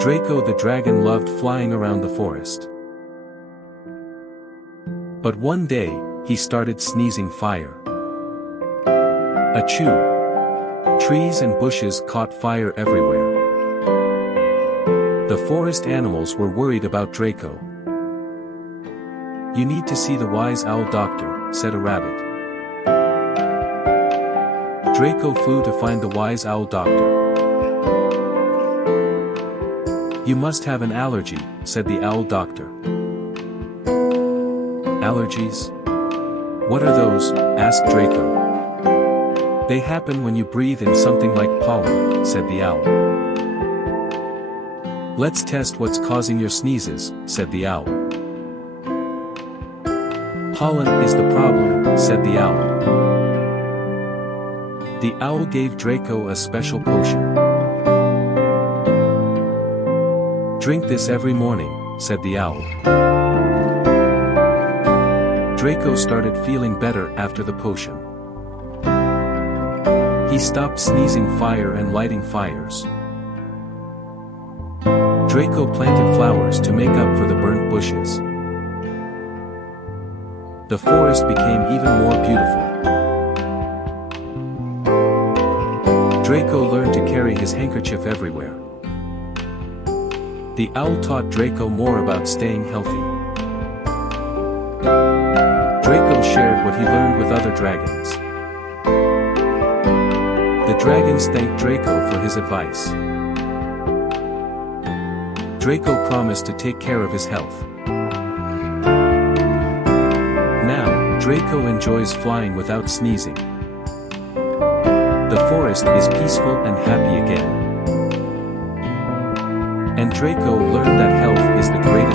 Draco the dragon loved flying around the forest. But one day, he started sneezing fire. Achoo! Trees and bushes caught fire everywhere. The forest animals were worried about Draco. "You need to see the wise owl doctor," said a rabbit. Draco flew to find the wise owl doctor. "You must have an allergy," said the owl doctor. "Allergies? What are those?" asked Draco. "They happen when you breathe in something like pollen," said the owl. "Let's test what's causing your sneezes," said the owl. "Pollen is the problem," said the owl. The owl gave Draco a special potion. "Drink this every morning," said the owl. Draco started feeling better after the potion. He stopped sneezing fire and lighting fires. Draco planted flowers to make up for the burnt bushes. The forest became even more beautiful. Draco learned to carry his handkerchief everywhere. The owl taught Draco more about staying healthy. Draco shared what he learned with other dragons. The dragons thanked Draco for his advice. Draco promised to take care of his health. Now, Draco enjoys flying without sneezing. The forest is peaceful and happy again. And Draco learned that health is the greatest